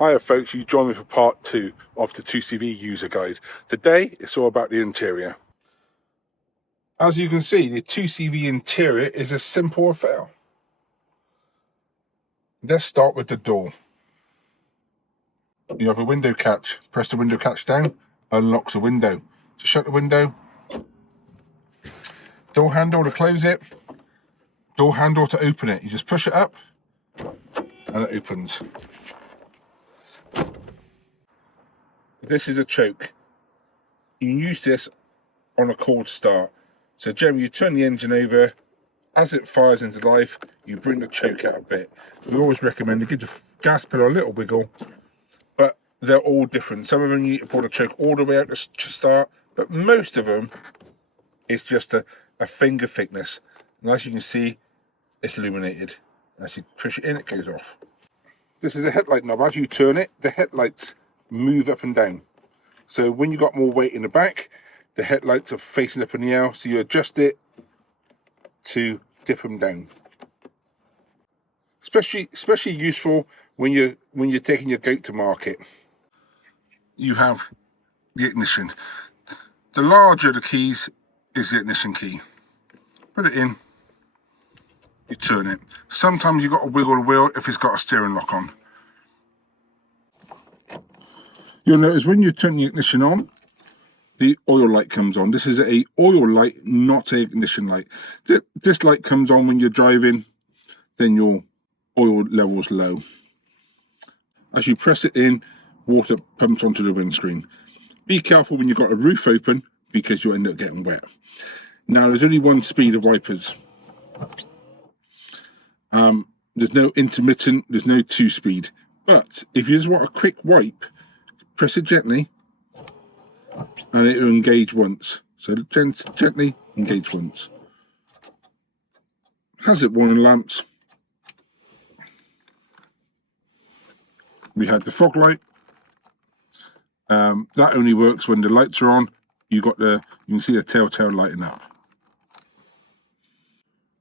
Hiya folks, you join me for part 2 of the 2CV user guide. Today it's all about the interior. As you can see, the 2CV interior is a simple affair. Let's start with the door. You have a window catch. Press the window catch down, unlocks the window. To shut the window, door handle to close it, door handle to open it. You just push it up and it opens. This is a choke. You can use this on a cold start. So generally you turn the engine over, as it fires into life, you bring the choke out a bit. We always recommend to give the gas pedal a little wiggle, but they're all different. Some of them you need to pull the choke all the way out to start, but most of them it's just a finger thickness. And as you can see, it's illuminated. As you push it in, it goes off. This is the headlight knob. As you turn it, the headlights move up and down. So when you've got more weight in the back, the headlights are facing up in the air, so you adjust it to dip them down. Especially useful when you're taking your goat to market. You have the ignition. The larger the keys is the ignition key. Put it in, you turn it. Sometimes you've got to wiggle the wheel if it's got a steering lock on. You'll notice when you turn the ignition on, the oil light comes on. This is a oil light, not a ignition light. This light comes on when you're driving, then your oil level's low. As you press it in, water pumps onto the windscreen. Be careful when you've got a roof open because you'll end up getting wet. Now there's only one speed of wipers. There's no intermittent, there's no 2-speed. But if you just want a quick wipe, press it gently and it will engage once. So gently engage once. Hazard warning lamps. We have the fog light. That only works when the lights are on. You can see the telltale lighting up.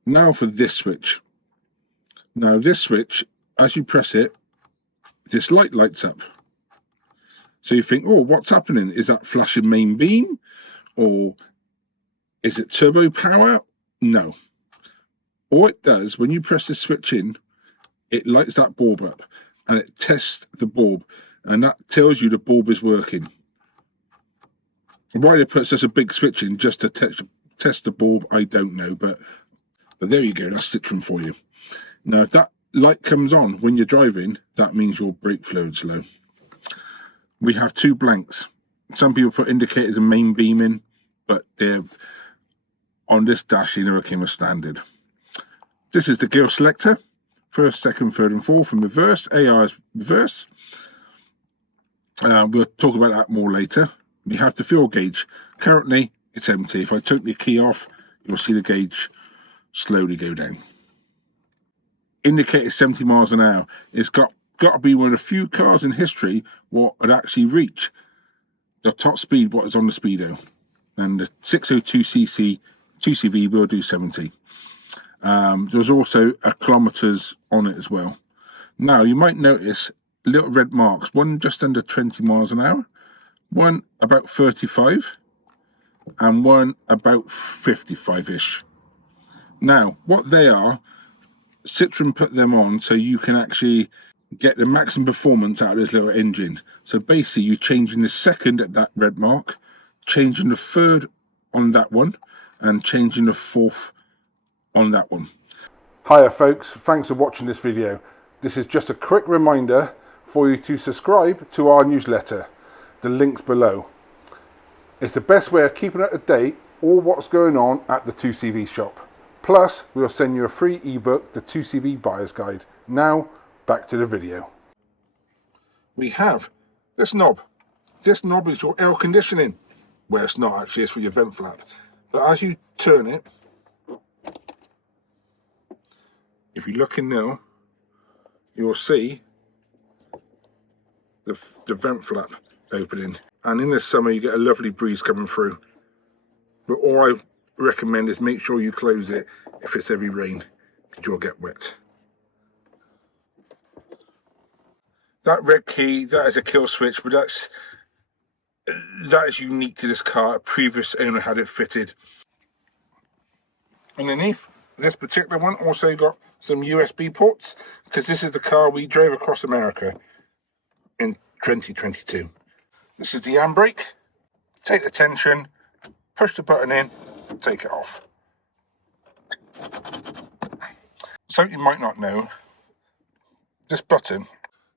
Now for this switch. Now this switch, as you press it, this light lights up. So you think, oh, what's happening? Is that flashing main beam? Or is it turbo power? No. All it does, when you press the switch in, it lights that bulb up and it tests the bulb. And that tells you the bulb is working. Why they put such a big switch in just to test the bulb, I don't know. But there you go, that's Citroen for you. Now, if that light comes on when you're driving, that means your brake fluid's low. We have 2 blanks. Some people put indicators and main beam in, but on this dash, they never came as standard. This is the gear selector. First, second, third, and fourth, and reverse. AR is reverse. We'll talk about that more later. We have the fuel gauge. Currently, it's empty. If I took the key off, you'll see the gauge slowly go down. Indicator 70 miles an hour. It's got to be one of the few cars in history what would actually reach the top speed what is on the speedo. And the 602cc 2CV will do 70. There's also a kilometers on it as well. Now you might notice little red marks, one just under 20 miles an hour, one about 35, and one about 55-ish. Now, what they are, Citroen put them on so you can actually get the maximum performance out of this little engine. So basically, you're changing the second at that red mark, changing the third on that one, and changing the fourth on that one. Hiya folks, thanks for watching this video. This is just a quick reminder for you to subscribe to our newsletter. The link's below. It's the best way of keeping up to date all what's going on at the 2CV shop. Plus, we'll send you a free ebook, the 2CV Buyer's Guide. Now, back to the video. We have this knob. This knob is your air conditioning. Well, it's not actually, it's for your vent flap. But as you turn it, if you look in now, you will see the vent flap opening. And in the summer, you get a lovely breeze coming through. But all I recommend is make sure you close it if it's heavy rain, because you'll get wet. That red key, that is a kill switch, but that is unique to this car. A previous owner had it fitted. Underneath this particular one also got some USB ports, because this is the car we drove across America in 2022. This is the handbrake. Take the tension, push the button in, take it off. Something you might not know, this button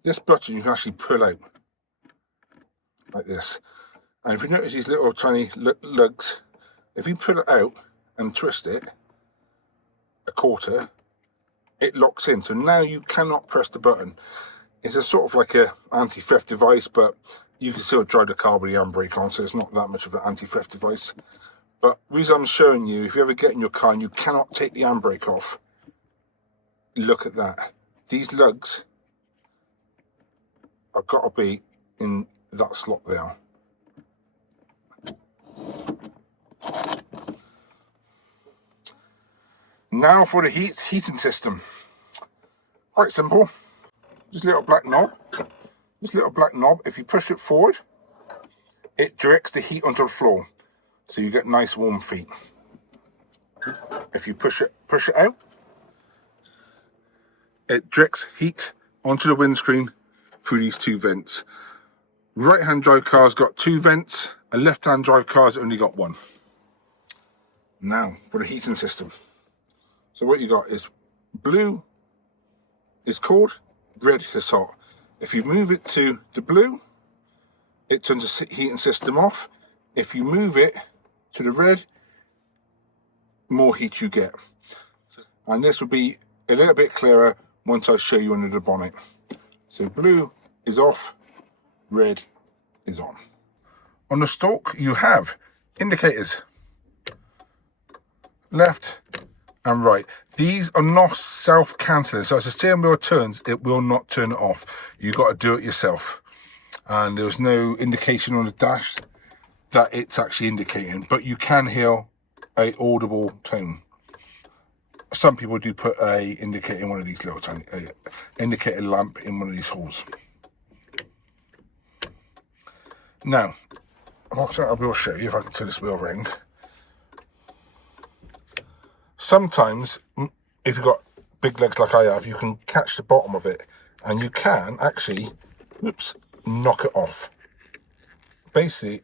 you can actually pull out like this. And if you notice these little tiny lugs, if you pull it out and twist it a quarter, it locks in. So now you cannot press the button. It's a sort of like a anti-theft device, but you can still drive the car with the handbrake on, so it's not that much of an anti-theft device. But the reason I'm showing you, if you ever get in your car and you cannot take the handbrake off, look at that. These lugs have got to be in that slot there. Now for the heating system. Quite simple. This little black knob. If you push it forward, it directs the heat onto the floor, so you get nice warm feet. If you push it out, it directs heat onto the windscreen through these two vents. Right-hand drive cars got two vents, a left-hand drive car's only got one. Now for the heating system. So what you got is blue is cold, red is hot. If you move it to the blue, it turns the heating system off. If you move it to the red, more heat you get. And this will be a little bit clearer once I show you under the bonnet. So blue is off, red is on. On the stalk you have indicators, left and right. These are not self-cancelling, so as the steering wheel turns, it will not turn it off. You've got to do it yourself. And there's no indication on the dash that it's actually indicating, but you can hear a audible tone. Some people do put a indicator in one of these little tiny indicator lamp in one of these holes. Now, I will show you if I can turn this wheel around. Sometimes, if you've got big legs like I have, you can catch the bottom of it, and you can actually, knock it off. Basically,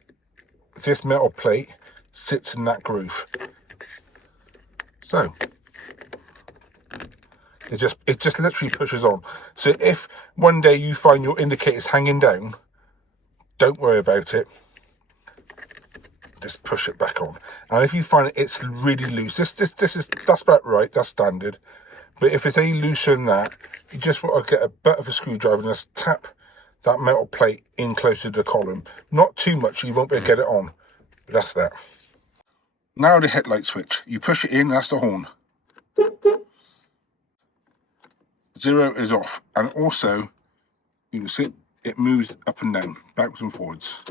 this metal plate sits in that groove. So it just literally pushes on. So if one day you find your indicators hanging down, don't worry about it. Just push it back on. And if you find it's really loose, that's about right, that's standard. But if it's any looser than that, you just want to get a bit of a screwdriver and just tap that metal plate in closer to the column. Not too much, you won't be able to get it on. But that's that. Now the headlight switch. You push it in, that's the horn. 0 is off. And also, you can see it moves up and down, backwards and forwards.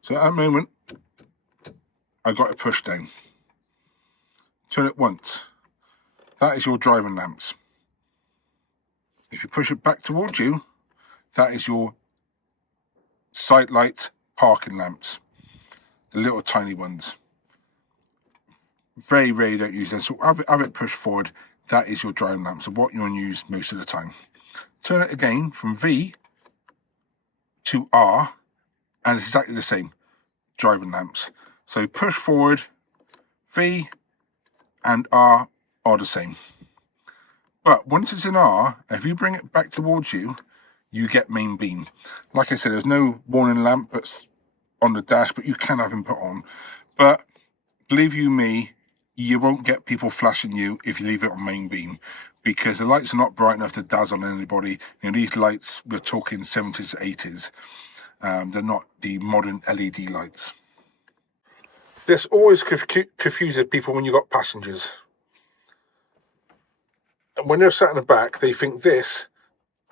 So at the moment, I got it pushed down. Turn it once. That is your driving lamps. If you push it back towards you, that is your sight light parking lamps. The little tiny ones. Very rarely don't use them. So have it pushed forward. That is your driving lamps. So what you're going to use most of the time. Turn it again from V to R. And it's exactly the same, driving lamps. So push forward, V and R are the same. But once it's in R, if you bring it back towards you, you get main beam. Like I said, there's no warning lamp that's on the dash, but you can have them put on. But believe you me, you won't get people flashing you if you leave it on main beam, because the lights are not bright enough to dazzle anybody. You know, these lights, we're talking 70s, 80s. They're not the modern LED lights. This always confuses people when you've got passengers. And when they're sat in the back, they think this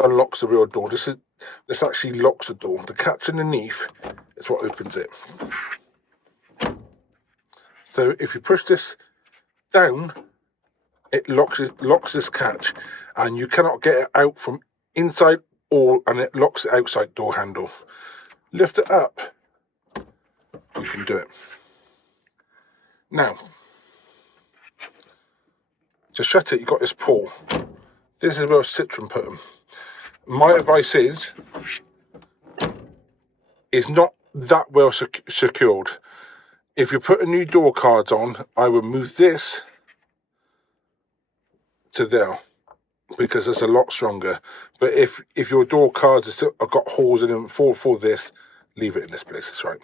unlocks the rear door. This actually locks the door. The catch underneath is what opens it. So if you push this down, it locks this catch. and you cannot get it out from inside and it locks the outside door handle. Lift it up, you can do it. Now, to shut it, you've got this pull. This is where Citroen put them. My advice is not that well secured. If you're putting new door cards on, I would move this to there, because it's a lot stronger. But if your door cards have got holes in them for this, leave it in this place. It's right.